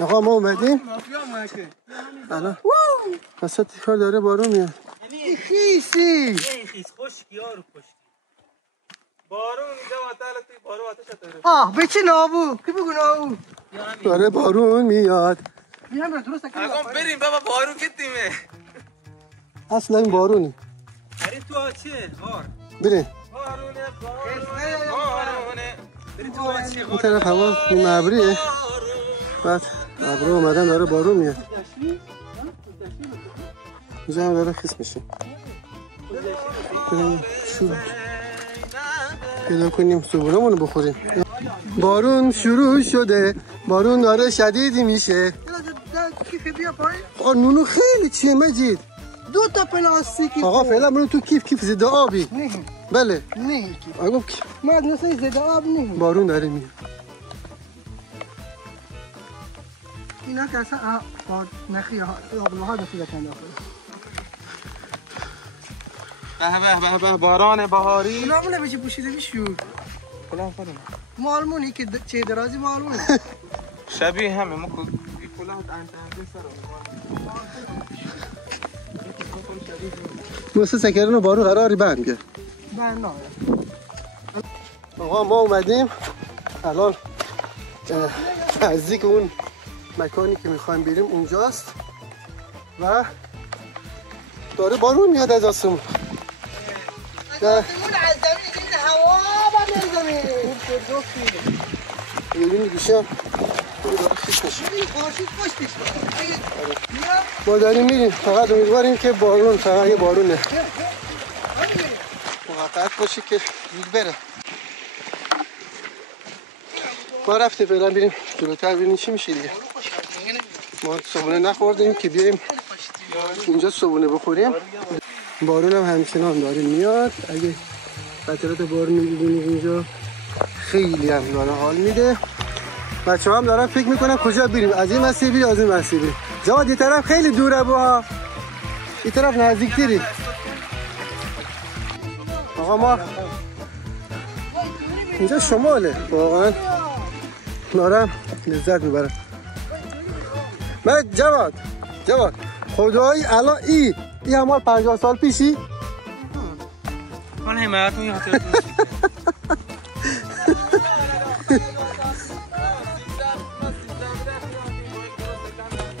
آقا ما اومدیم الان وسط کار داره بارون میاد. خیسی خیس خشکی یارو خشکی بارون اینجا واتاله توی بارو واتش آه بچه نابو کی بگو نابو داره بارون میاد. آقا بریم بابا بارون که تیمه اصلا این بارونی بریم تو آچه بار بریم بارونه بریم تو آچه این طرف هوا ابریه بعد ابرو اومدن داره بارون میاد. اینجا هم داره خیس میشه. پیدا کنیم صبحونمونو بخوریم. بارون شروع شده بارون داره شدیدی میشه. نونو خیلی چیه مجید 2 تا پلاستیکی آقا فعلا برو تو کیف زده آبی نه بله نه آقا مدرسه زده آب نه بارون داره میاد. اینا که اصلا نخی آبلوها دفته دکن داخل به باران بهاری اونا مونه بچه پوشیده بیشور کلاه فرم مالمونی که چه درازی مالمونی شبیه همه ما کلاه انتهازی سر مثل سکران بارون قراری بند کرد. بند نه آقا ما اومدیم الان نزدیک اون مکانی که میخوایم بریم اونجاست و داره بارون میاد از آسمون. یه گوشه داره خیس میشه. ما داریم میریم فقط امیدواریم که بارون فقط یه بارونه محقق باشه که زود بره. ما رفتیم فعلا بریم جلوتر ببینیم چی میشه دیگه. ما صبحونه نخوردیم که بیایم اینجا صبحونه بخوریم. بارون هم همچنان داره میاد. اگه قطرات بارون میبینید اینجا خیلی هم داره حال میده. بچه هم دارن فکر میکنن کجا بریم از این مسیر بریم از این مسیر بریم. جواد یه طرف خیلی دوره با این طرف نزدیک تری. آقا ما اینجا شماله واقعا دارم لذت میبرم. من جواد خدایی الان این همال 50 سال پیشی من حمایتون یه خاطر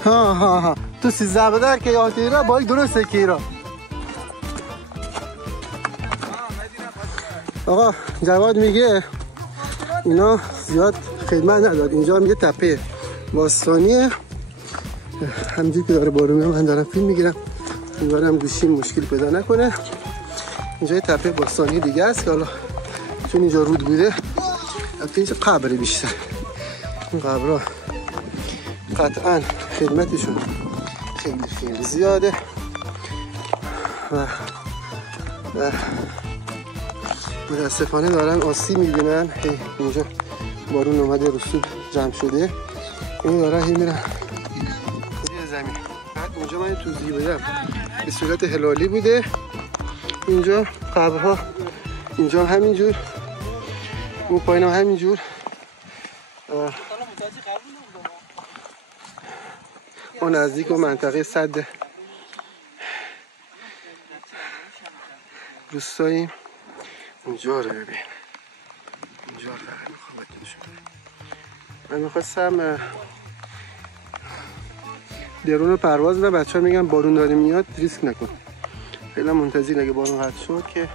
ها تو 13 بدر که یادی را باید درسته که را. آقا جواد میگه اینا زیاد خدمت نداد. اینجا میگه تپه باستانیه. همینجوری که داره بارون میاد من دارم فیلم میگیرم امیدوارم گوشیم مشکل پیدا نکنه. اینجا یه تپه باستانی دیگه است که حالا چون اینجا رود بوده اینجا قبره بیشتر. این قبرها قطعا خدمتشون خیلی زیاده و متاسفانه دارن آسیب میبینن. اینجا بارون اومده رسوب جمع شده این دارن هی میرن زیر زمین. بعد اونجا من توضیح بدم به صورت هلالی بوده. اینجا قبرها اینجا همینجور اون پایین هم همینجور. ما نزدیک و منطقه سد روستاییم. اینجا رو ببین اینجا فقط میخوام بکنشم. من میخواستم درون پرواز و بچه ها میگن بارون داره میاد ریسک نکن. فعلا منتظر اگه بارون قطع شد که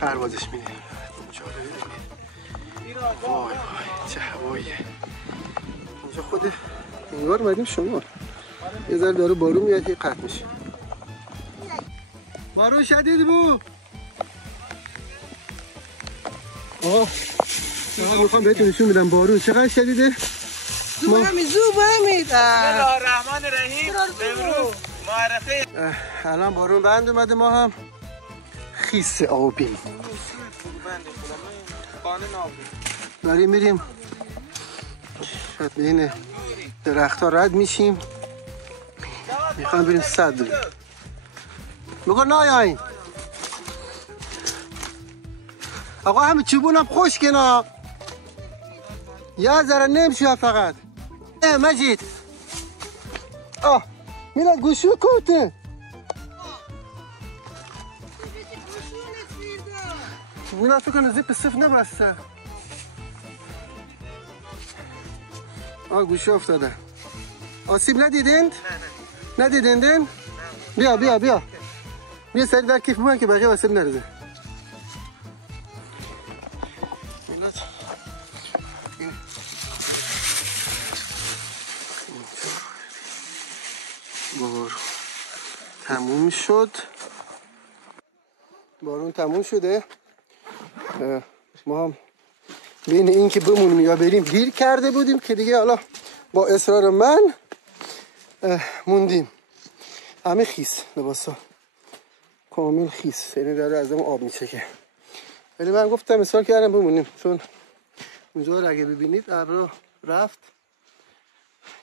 پروازش میدیم. اینجا رو ببینید وای چه هواییه. اینجا خود انگار اومدیم شمال یه ذره داره بارون میاد یه قطع میشه. بارون شدید بود. میخوام بهتون نشون میدم بارون چقدر شدیده. زوبا همید الرحمن الرحیم. امروز معرفه الان بارون بند اومده. ما هم خیس آبی داریم میریم. شاید بین درخت ها رد میشیم. میخوام بریم صد بگو نایاین. آقا همه چوبون هم خوش کنا یه ذره نمیشه فقط مجید میلاد گوشو کوته میلاد فکر کنم زیپ صفر نبسته گوشو افتاده آسیب ندیدند؟ ندیدندن؟ بیا سری در کیف بمان که بقیه آسیب نرزه بارون تموم شده ما هم بین این که بمونیم یا بریم گیر کرده بودیم که دیگه حالا با اصرار من موندیم همه خیس لباسا کامل خیس یعنی داره از اون آب میچکه ولی من گفتم اصرار کردم بمونیم چون اونجا رو اگه ببینید ابر رفت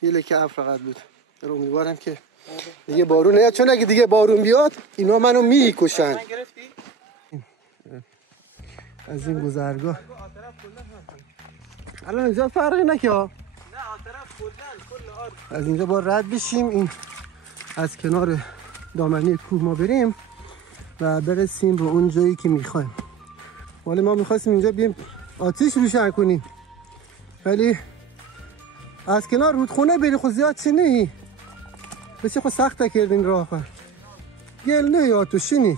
یه لکه ابر فقط بود امیدوارم که دیگه بارون نیاد چون اگه دیگه بارون بیاد اینا منو میکشن از این گذرگاه الان اینجا فرقی نکه از اینجا با رد بشیم این از کنار دامنه کوه ما بریم و برسیم به اون جایی که میخوایم ولی ما میخواستیم اینجا بیم آتیش روشن کنیم ولی از کنار رودخونه بری خود زیاد چی نی بسی خود سخته کردین راه خود گل نه یا توشینی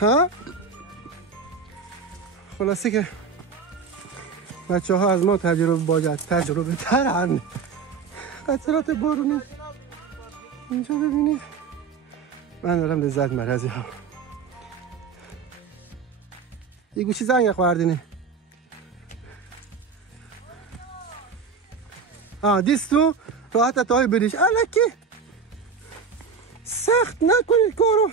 ها خلاصه که بچه ها از ما تجربه ترن قطرات بارونی اینجا ببینید من دارم لذت مرزی ها یه گوشی زنگ خوردینه دیستو راحت اتاهای بریش الکی سخت نکنید کارو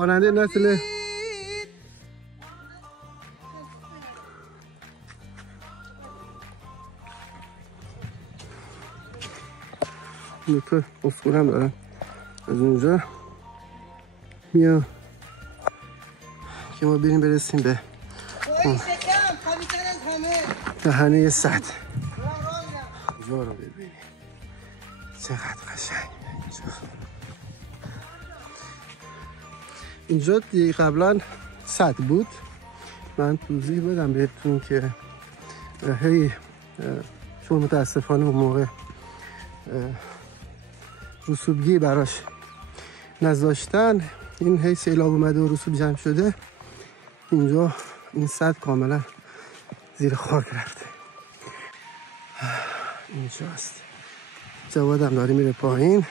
خواننده نسل موتور اسکولم دارم از اونجا بیا که ما بریم برسیم به دهنه سد اینجا رو ببینیم چقدر قشنگ اینجا دیگه قبلا سد بود من توضیح بدم بهتون که هی چون متاسفانه اون موقع رسوبگی براش نذاشتن این هی سیلاب اومده و رسوب جمع شده اینجا این سد کاملا زیر خاک رفته اینجاست جواد هم داره میره پایین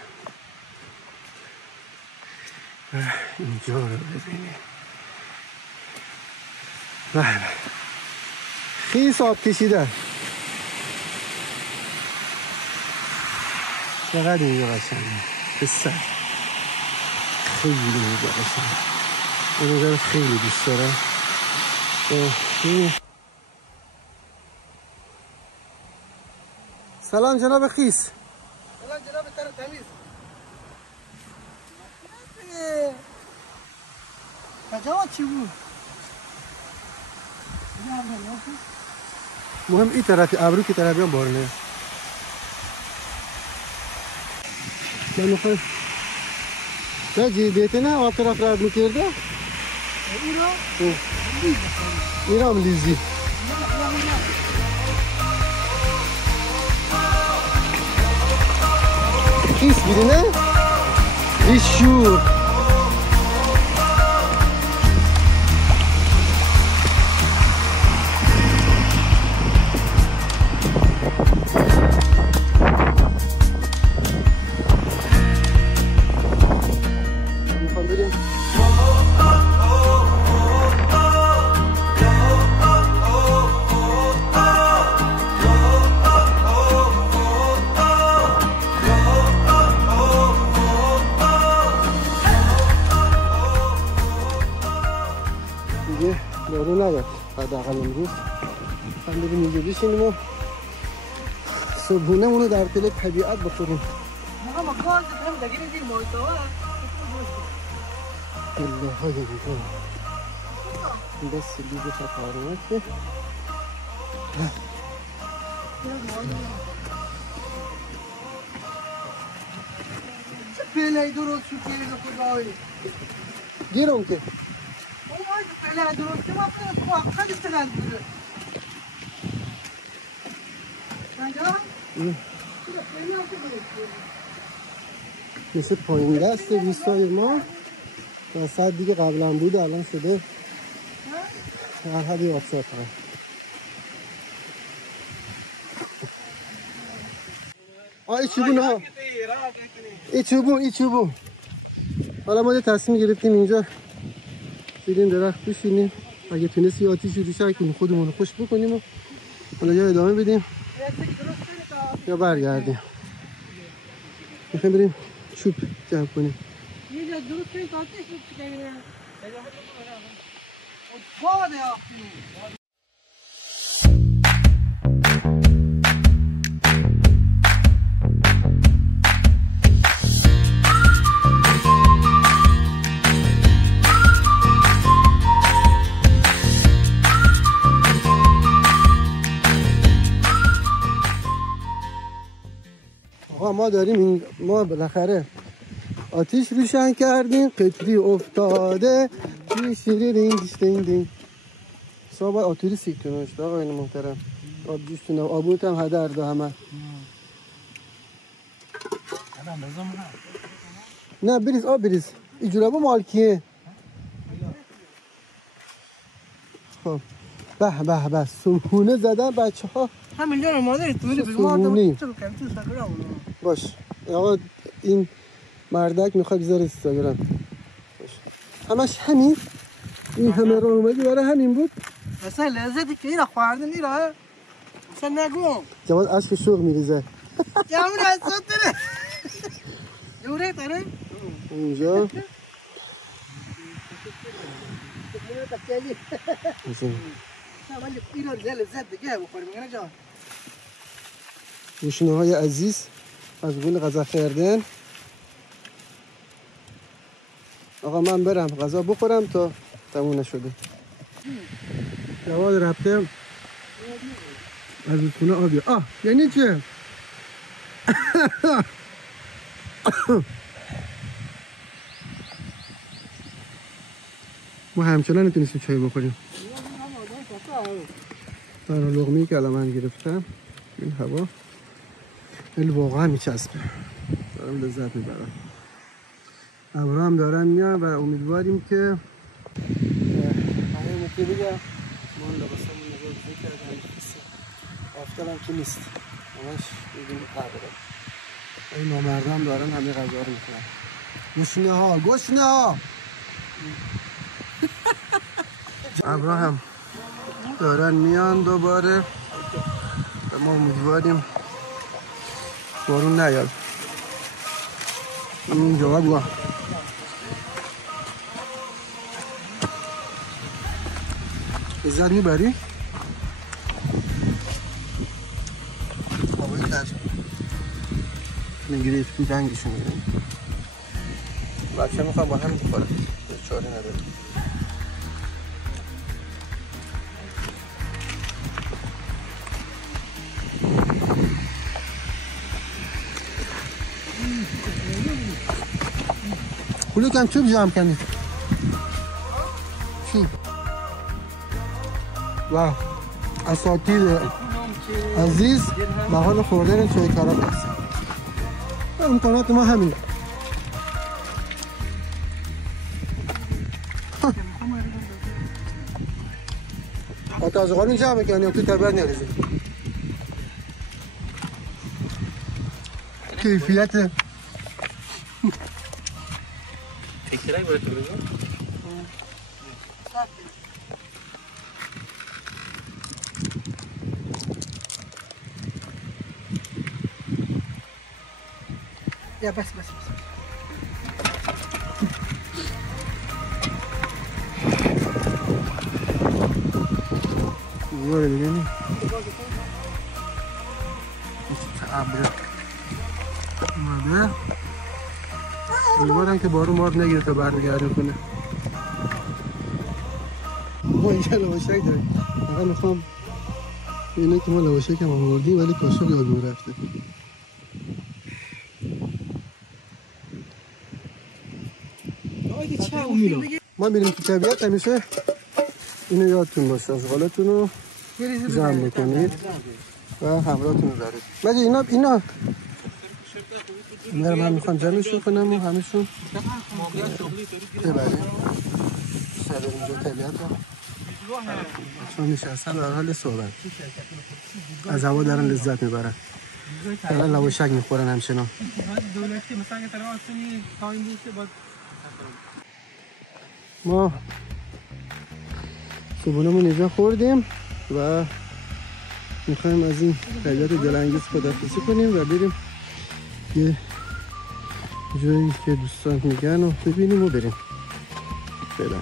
اینجا رو ببینید بله خیس آب کشیده چقدر اینجا قشنگه بسر خیلی اینجا قشنگه اینجا رو خیلی دوست دارم سلام جناب خیس سلام جناب تر تمیز جواد چی بود؟ مهم این طرفی ابرو که طرفی هم بارونه من میخوای نجی بیتی نه آب طرف رد میکرده این هم لیزی خیس بیدی نه؟ بیشور بارون نداد حداقل امروز هم بریم اینجا بشینیم و صبحونه‌مون رو در دل طبیعت بخوریم ما گاز هم دیگه دیر مایتا الله های دیگه بس لیزه خطاره که چه پله درست شو پیله خدایی گیرم که اومد پله درست که ما خیلی چقدر بوده مثل پایین دست ویسای ما وسط دیگه قبلا بود الان شده هر حدی آفشار کنم ای چوبون ها ای چوبون حالا ما یه تصمیم گرفتیم اینجا زیر درخت بشینیم اگه تونستی آتیش رو روشن کنیم خودمون رو خوش بکنیم و حالا یا ادامه بدیم یا برگردیم میخوایم بریم چوب جمع کنیم ما داریم ما بالاخره آتیش روشن کردیم قطری افتاده دین صبح آتوری سیکتونش آقایان محترم آب جوشتونه آبوت هم هدر ده همه نه بریز آب بریز ایجوره با مالکیه خب به سمونه زدن بچه ها همینجا رو مادر توری سمونی باش آقا این مردک میخواد بذاره اینستاگرام باش همش همین این همه رو اومدی برای همین بود اصلا لذتی که اینا خواردن اینا اصلا نگو جواد عشق شوق میریزه جمعون اصلا تره جوره تره اینجا گوشنه های عزیز از گل غذا خوردن آقا من برم غذا بخورم تا تموم نشده جواد رفته از خونه آبی یعنی چه ما همچنان نتونستیم چای بخوریم تنها لقمه‌ای که الان من گرفتم این هوا خیلی واقعا میچسبه دارم لذت میبرم ابرها هم دارن میان و امیدواریم که همه ممکن بگم ما لباسمون نگاه بزن کردن آفتاب هم که نیست همش بگیم قبره این نامردم دارن همه غذا رو میکنن گوشنه ها ابرها هم دارن میان دوباره و ما امیدواریم بارون نیاد این جواب گوه عزت میبری؟ بابایی در نگیری تو جنگشون میریم بچه میخوام با هم بخوره چاره نداره کلو کم چوب جمع کنید چوب و اساتید عزیز به حال خوردن چای کاراب هست امکانات ما همینه آتاز قانون جمع کنیم تو تبر نریزی کیفیت تکرای باید تو بزن یا بس یوره بگنی ابره اومده امیدوارم که بارون ما رو نگیره تا برمیگردیم خونه. ما اینجا لواشک داریم. فقط میخوام اینه که ما لواشک هم آوردیم ولی کاشق یادمون رفته. ما میریم تو طبیعت همیشه اینو یادتون باشه، از غالتون رو جمع بکنید و همراهتون رو دارید. مگه اینا رو من میخوام جمعش کنم و همشون ببریم سر اینجا طبیعت رو، چون نشستن در حال صحبت از هوا دارن لذت میبرن. الان لواشک میخورن همچنان. ما صبحونمون اینجا خوردیم و میخوایم از این طبیعت دلانگیز خداحافظی کنیم و بریم یه جایی که دوستان میگن و ببینیم و بریم. فعلا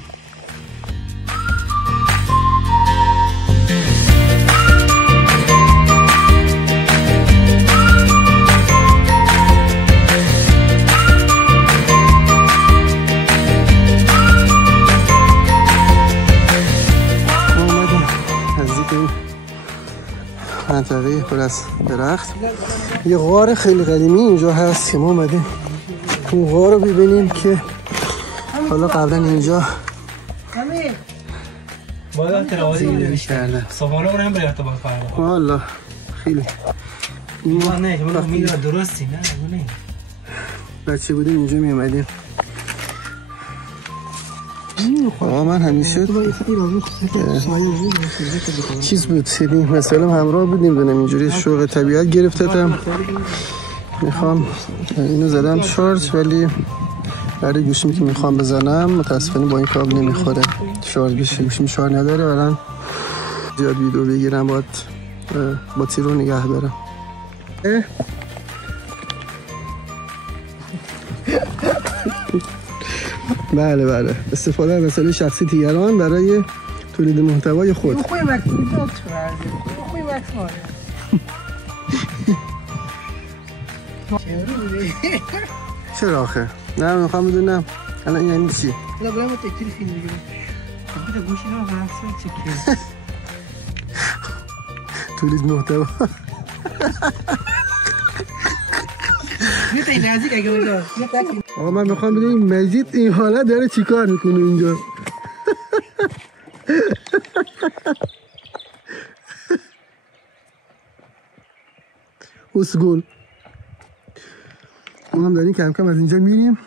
منطقه پر از درخت. یه غار خیلی قدیمی اینجا هست که ما اومدیم اون غار رو ببینیم که حالا قبلا اینجا زندگی کرده. صبحانه هم برای ارتباط فردا. والا خیلی نه من میدونم درستی نه بچه بودیم اینجا می اومدیم. آقا من همیشه چیز بود سیدیم مثلا همراه بودیم دونم اینجوری شوق طبیعت گرفتتم. میخوام اینو زدم شارژ ولی برای گوشیم که میخوام بزنم متاسفانه با این کابل نمیخوره شارژ بشه. گوشیم شارژ نداره الان زیاد ویدیو بگیرم باید باتری رو نگه دارم. بله بله استفاده از وسایل شخصی دیگران برای تولید محتوای خود. چرا آخه؟ نه میخوام بدونم الان یعنی چی؟ لا برام تکتیل فیلم بگیرم. خب گوشی رو واسه چک. تولید محتوا. میتونی نزدیک اگه اونجا. آقا من میخوام بدونم مجید این حالا داره چیکار میکنه اینجا؟ اسگل. ما هم داریم کم کم از اینجا میریم.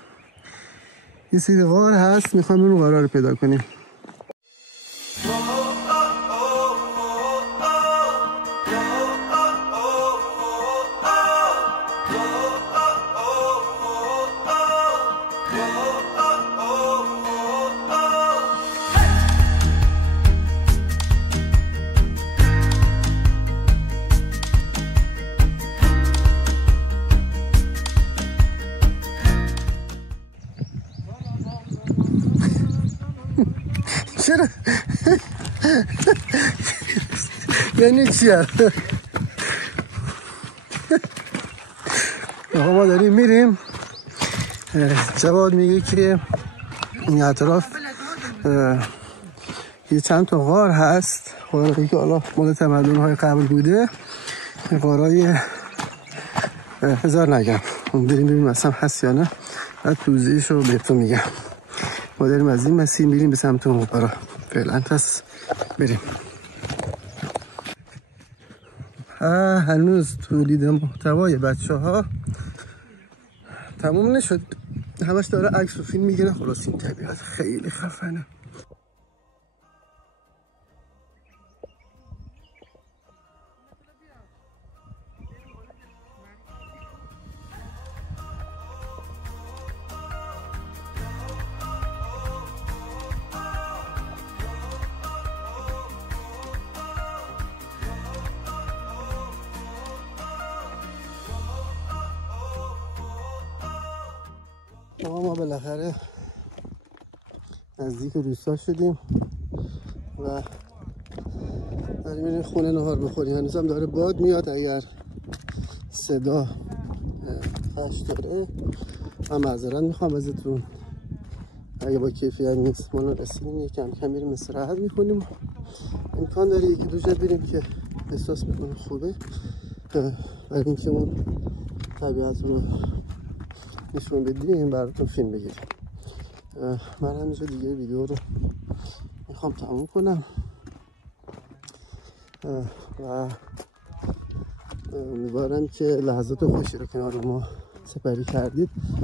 یه سری غار هست میخوام اون غارا رو پیدا کنیم. چرا؟ یعنی چی هست؟ آقا ما داریم میریم. جواد میگه که این اطراف یه چند تا غار هست. غارهایی که حالا مال تمدن‌های قبل بوده. غارهای هزار نگم. بریم ببینیم اصلا هست یا نه. بعد توضیحش رو بهتون میگم. ما داریم از این مسیر میریم به سمت اون غارا. فعلا پس بریم. هنوز تولید محتوای بچه ها تموم نشد. همش داره عکس و فیلم میگیره. خلاص این طبیعت خیلی خفنه. ما بالاخره نزدیک روستا شدیم و داریم میریم خونه نهار بخوریم. هنوز هم داره باد میاد. اگر صدا پخش داره من معذرت میخوام ازتون اگه با کیفیت نیست. ما رسیدیم یه کم کم میریم استراحت میکنیم. امکان داره یکی دو جا بریم که احساس میکنیم خوبه، برای اینکه اون طبیعت رو نشون بدیم براتون فیلم بگیریم. من همینجا دیگه ویدیو رو میخوام تموم کنم و امیدوارم که لحظات خوشی رو کنار ما سپری کردید.